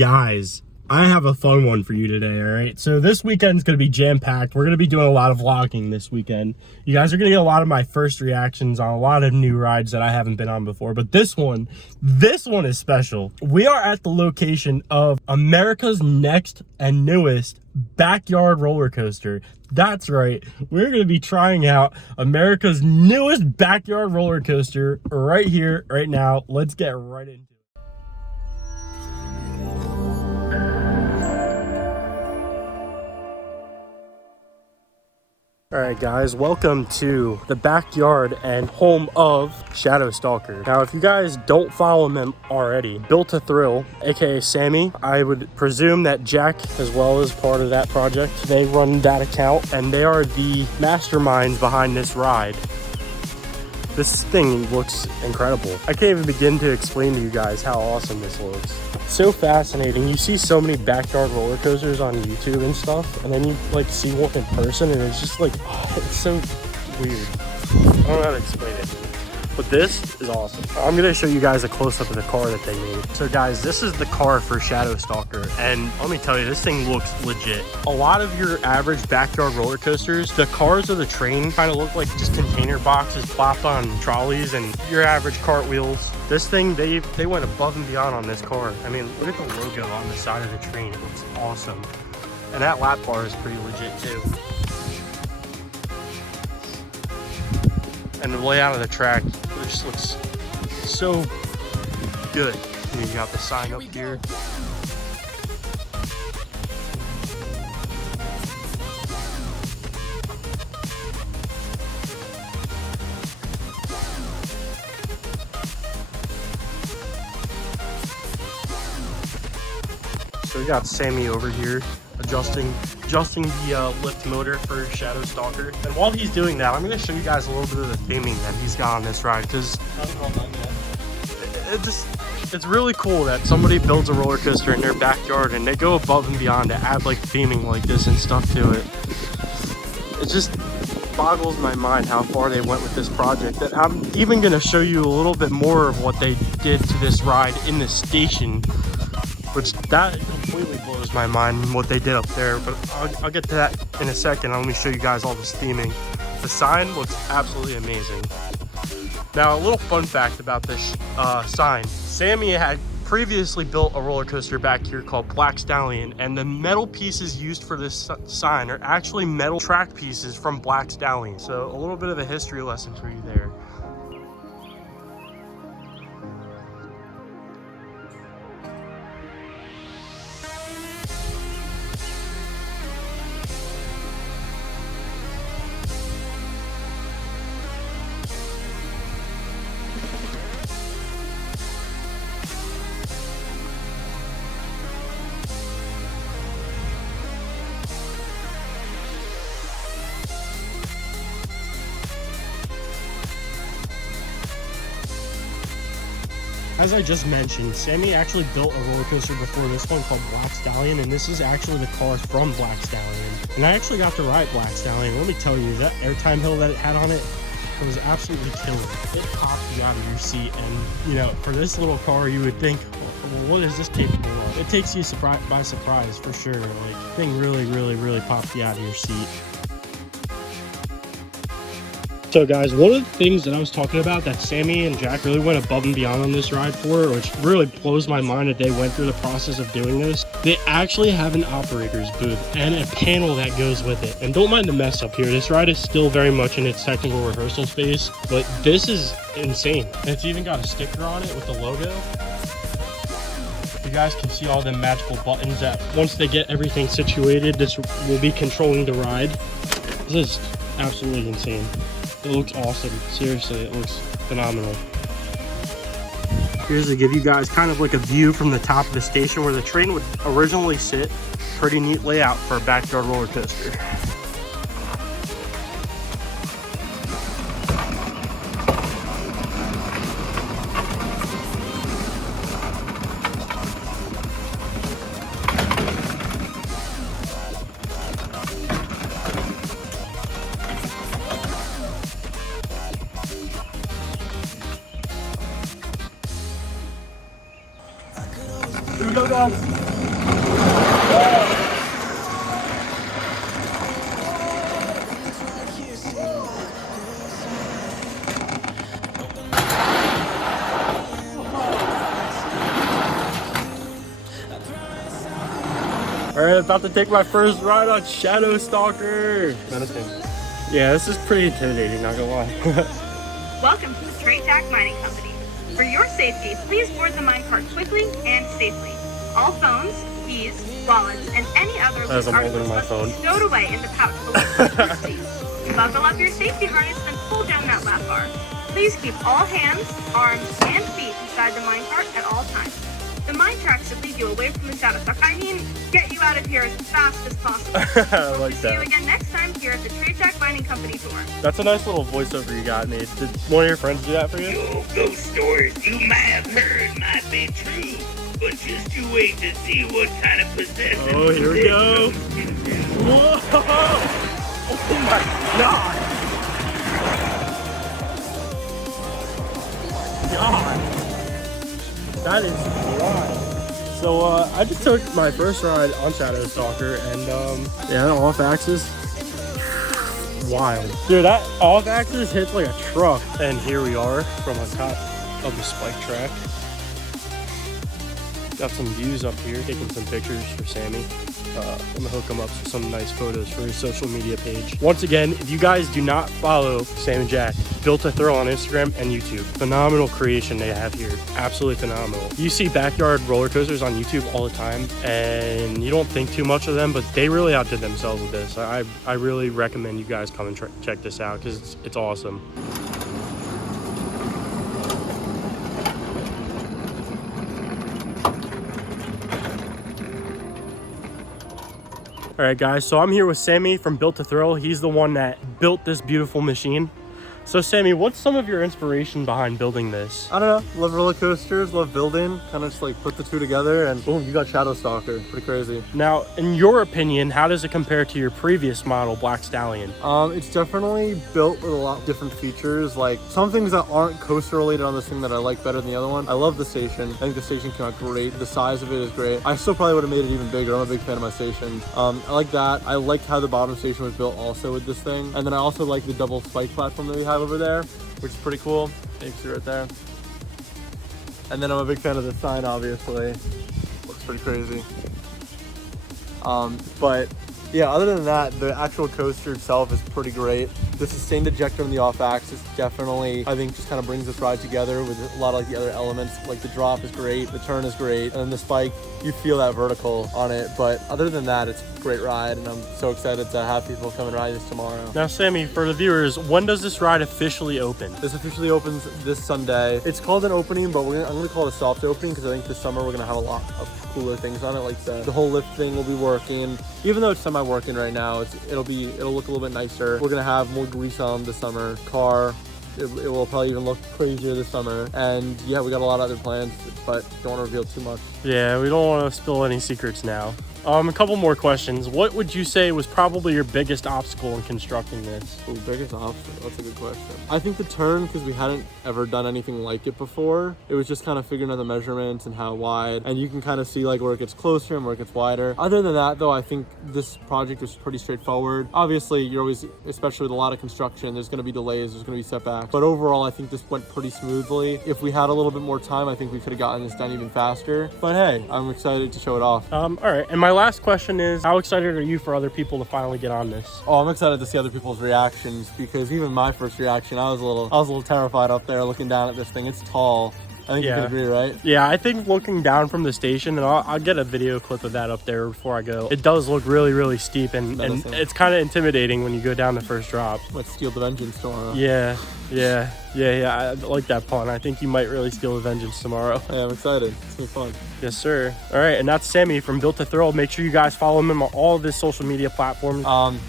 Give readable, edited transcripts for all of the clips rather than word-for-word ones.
Guys, I have a fun one for you today, all right? So this weekend's going to be jam-packed. We're going to be doing a lot of vlogging this weekend. You guys are going to get a lot of my first reactions on a lot of new rides that I haven't been on before. But this one is special. We are at the location of America's next and newest backyard roller coaster. That's right. We're going to be trying out America's newest backyard roller coaster right here, right now. Let's get right into it. Alright guys, welcome to the backyard and home of Shadow Stalker. Now if you guys don't follow him already, Built to Thrill, aka Sammy, I would presume that Jack as well is part of that project. They run that account and they are the masterminds behind this ride. This thing looks incredible. I can't even begin to explain to you guys how awesome this looks. It's so fascinating. You see so many backyard roller coasters on YouTube and stuff, and then you like see one in person and it's just like, oh, it's so weird. I don't know how to explain it. But this is awesome. I'm gonna show you guys a close-up of the car that they made. So guys, this is the car for Shadow Stalker, and let me tell you, this thing looks legit. A lot of your average backyard roller coasters, the cars of the train kind of look like just container boxes plopped on trolleys and your average cartwheels. This thing, they went above and beyond on this car. I mean, look at the logo on the side of the train. It looks awesome. And that lap bar is pretty legit too. And the layout of the track, it just looks so good. And you got the sign up here. So we got Sammy over here adjusting the lift motor for Shadow Stalker. And while he's doing that, I'm going to show you guys a little bit of the theming that he's got on this ride, because it's really cool that somebody builds a roller coaster in their backyard and they go above and beyond to add like theming like this and stuff to it. It just boggles my mind how far they went with this project. That I'm even going to show you a little bit more of what they did to this ride in the station, which that completely blows my mind what they did up there, but I'll get to that in a second. Let me show you guys all this theming. The sign looks absolutely amazing. Now, a little fun fact about this sign. Sammy had previously built a roller coaster back here called Black Stallion, and the metal pieces used for this sign are actually metal track pieces from Black Stallion. So a little bit of a history lesson for you there. As I just mentioned, Sammy actually built a roller coaster before this one called Black Stallion, and this is actually the car from Black Stallion. And I actually got to ride Black Stallion. Let me tell you, that airtime hill that it had on it, it was absolutely killer. It popped you out of your seat, and you know, for this little car, you would think, well, what is this capable of? It takes you by surprise for sure. Like, the thing really popped you out of your seat. So guys, one of the things that I was talking about that Sammy and Jack really went above and beyond on this ride for, which really blows my mind that they went through the process of doing this, they actually have an operator's booth and a panel that goes with it. And don't mind the mess up here. This ride is still very much in its technical rehearsal phase, but this is insane. And it's even got a sticker on it with the logo. You guys can see all the magical buttons that once they get everything situated, this will be controlling the ride. This is absolutely insane. It looks awesome. Seriously, it looks phenomenal. Here's to give you guys kind of like a view from the top of the station where the train would originally sit. Pretty neat layout for a backyard roller coaster. Here we go, guys. Alright, about to take my first ride on Shadow Stalker. Yeah, this is pretty intimidating, not gonna lie. Welcome to the Trechak Mining Company. For your safety, please board the minecart quickly and safely. All phones, keys, wallets, and any other loose articles must be stowed away in the pouch below your seat. Buckle up your safety harness and pull down that lap bar. Please keep all hands, arms, and feet inside the minecart at all times. The mine tracks should lead you away from the Shadow Stalker. I mean, get you out of here as fast as possible. I like that. See you again next time here at the Trechak Mining Company tour. That's a nice little voiceover you got, Nate. Did one of your friends do that for you? Yo, those stories you might have heard might be true, but just you wait to see what kind of possession. Oh, here we go. Whoa! Oh my god! God! That is wild. So I just took my first ride on Shadow Stalker, and yeah, the off axis, wild. Dude, that off axis hits like a truck. And here we are from on top of the spike track. Got some views up here, taking some pictures for Sammy. I'm gonna hook him up with some nice photos for his social media page. Once again, if you guys do not follow Sam and Jack, Built to Thrill on Instagram and YouTube, phenomenal creation they have here, absolutely phenomenal. You see backyard roller coasters on YouTube all the time, and you don't think too much of them, but they really outdid themselves with this. I really recommend you guys come and check this out because it's awesome. All right, guys, so I'm here with Sammy from Built to Thrill. He's the one that built this beautiful machine. So Sammy, what's some of your inspiration behind building this? I don't know, love roller coasters, love building, kind of just like put the two together and boom, you got Shadow Stalker. Pretty crazy. Now, in your opinion, how does it compare to your previous model, Black Stallion? It's definitely built with a lot of different features, like some things that aren't coaster related on this thing that I like better than the other one. I love the station. I think the station came out great. The size of it is great. I still probably would have made it even bigger. I'm a big fan of my station. I like that. I like how the bottom station was built also with this thing. And then I also like the double spike platform that we have over there, which is pretty cool. You can see right there. And then I'm a big fan of the sign, obviously. Looks pretty crazy. But yeah, other than that, the actual coaster itself is pretty great. The sustained ejector on the off axis definitely, I think, just kind of brings this ride together with a lot of like the other elements. Like the drop is great, the turn is great, and then the spike, you feel that vertical on it. But other than that, it's a great ride, and I'm so excited to have people come and ride this tomorrow. Now, Sammy, for the viewers, when does this ride officially open? This officially opens this Sunday. It's called an opening, but I'm gonna call it a soft opening because I think this summer we're gonna have a lot of cooler things on it, like the whole lift thing will be working. Even though it's semi-working right now, it'll look a little bit nicer. We're gonna have more grease on this summer. Car, it will probably even look crazier this summer. And yeah, we got a lot of other plans, but don't want to reveal too much. Yeah, we don't want to spill any secrets now. A couple more questions. What would you say was probably your biggest obstacle in constructing this? Ooh, biggest obstacle? That's a good question. I think the turn, because we hadn't ever done anything like it before. It was just kind of figuring out the measurements and how wide, and you can kind of see like where it gets closer and where it gets wider. Other than that, though, I think this project was pretty straightforward. Obviously, you're always, especially with a lot of construction, there's going to be delays, there's going to be setbacks. But overall, I think this went pretty smoothly. If we had a little bit more time, I think we could have gotten this done even faster. But hey, I'm excited to show it off. All right, and my last question is, how excited are you for other people to finally get on this? Oh, I'm excited to see other people's reactions, because even my first reaction, I was a little terrified up there looking down at this thing. It's tall. I think you can agree, right? Yeah, I think looking down from the station, and I'll get a video clip of that up there before I go. It does look really, really steep, and it's kind of intimidating when you go down the first drop. Let's steal the vengeance tomorrow. Yeah. I like that pun. I think you might really steal the vengeance tomorrow. Yeah, I'm excited. It's gonna be fun. Yes, sir. All right, and that's Sammy from Built to Thrill. Make sure you guys follow him on all of his social media platforms.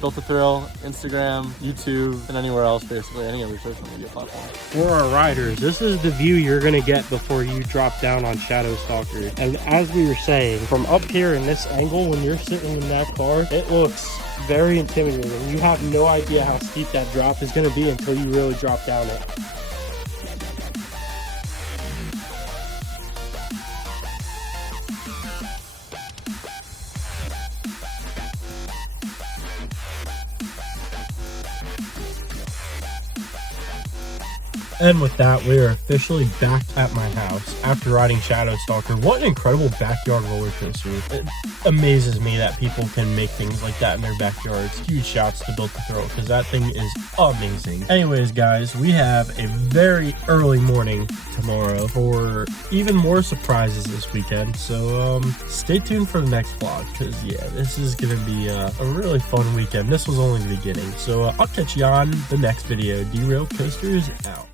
Built to Thrill, Instagram, YouTube, and anywhere else, basically, any other social media platform. For our riders, this is the view you're gonna get before you drop down on Shadow Stalker. And as we were saying, from up here in this angle, when you're sitting in that car, it looks very intimidating. You have no idea how steep that drop is going to be until you really drop down it. And with that, we are officially back at my house after riding Shadow Stalker. What an incredible backyard roller coaster. It amazes me that people can make things like that in their backyards. Huge shouts to Built to Thrill because that thing is amazing. Anyways, guys, we have a very early morning tomorrow for even more surprises this weekend. So stay tuned for the next vlog because, yeah, this is going to be a really fun weekend. This was only the beginning. So I'll catch you on the next video. Derailed Coasters out.